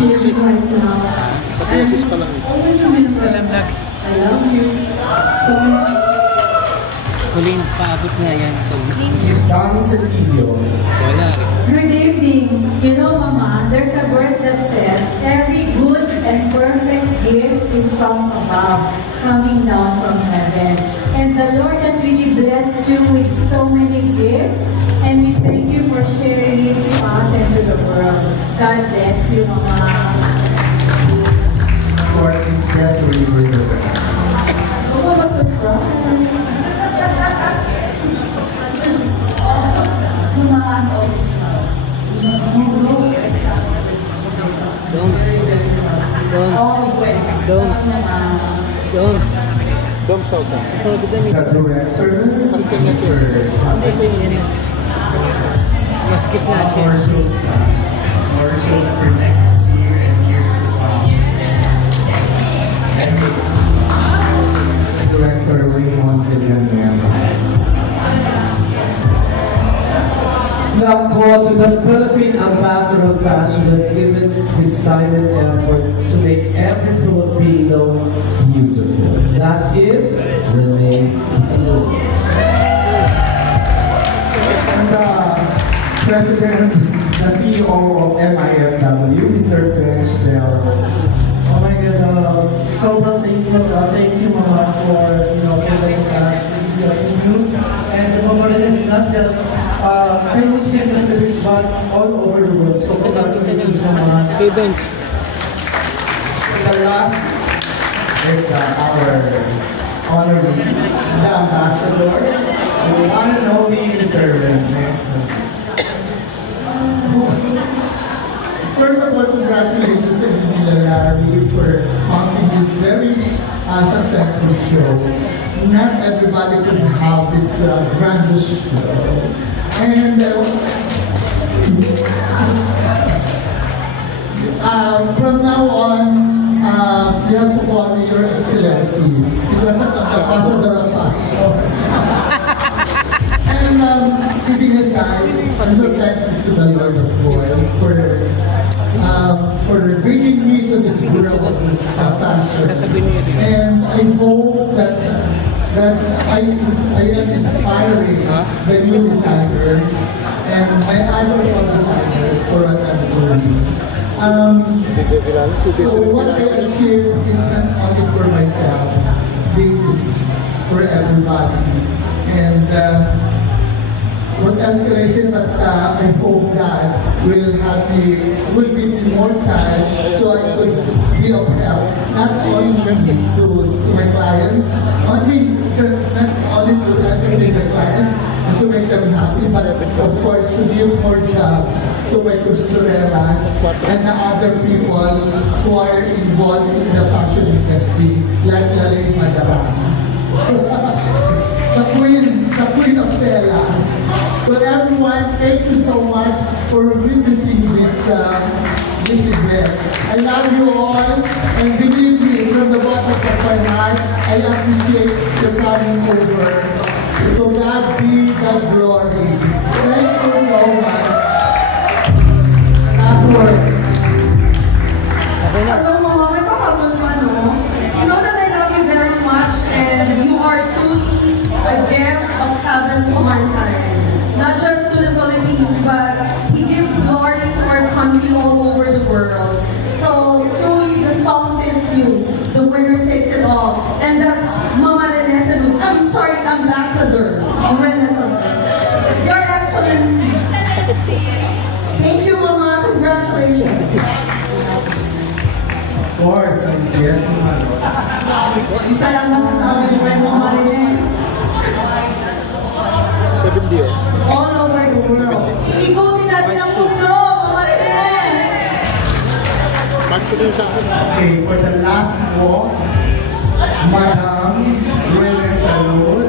appreciate it right now. And always remember, I love you so much. Huling paabot na yan. She's Don Cecilio. Wala. Good evening. You know, Mama, there's a verse that says, every good and perfect gift is from above, coming down from heaven. And the Lord has really blessed you with so many gifts, and we thank you for sharing it to us and to the world. God bless you, Mama. Of course, it's just really good. Oh, Mama, surprise! Don't talk. So, The director, mas skip na siya. more shows for next year and years to come. And the director, Raymond Villanueva. Now call to the Philippine Ambassador of Fashion has given his time and effort to make every Filipino beautiful. That is Rene Salud. And President, the CEO of MIFW, Mr. Bench Bell. Oh my God, sobrang thankful. Thank you, Mama, for letting us include. And Mama is not just famous here in the Philippines, but all over the world. So congratulations, Mama. Hey, Bench. The last is our honoree, the ambassador, the one and only Mr. Nelson. First of all, congratulations to Larry for mounting this very successful show. Not everybody could have this grandiose show. And from now on, you have to call me Your Excellency because I'm the ambassador of fashion. And kidding aside, I'm so thankful to the Lord, of course, for bringing me to this world of fashion. And I hope that I am inspiring the new designers and my other designers for what I'm doing. So what I achieve is not only for myself, this is for everybody. And what else can I say? But I hope God will give me more time so I could be of help, not only to my clients, not only to entertain my clients and to make them happy, but of course to give more jobs to my costureras and the other people who are involved in the fashion industry, like Lalay Madaran. the queen of Telas. But everyone, thank you so much for witnessing this event. I love you all, and believe me, from the bottom of my heart, I appreciate your coming over. To God be the glory. Thank you so much. Last word. Hello, Mama. May pakabot pa, no? You know that I love you very much, and you are truly a gift of heaven to mankind. Not just to the Philippines, but He gives glory to our country all over the world. So truly, the song fits you. The winner takes it all, and that's Mama Rene Salud. I'm sorry, Ambassador Rene Salud. Your Excellency. Thank you, Mama. Congratulations. Of course, I'm Jessie Malo. Isa lang masasabi ni Mama Rene. 7 years. All over the world. Iikutin natin ang mundo, Mama Rene! Okay, for the last walk, Madam Rene Salud.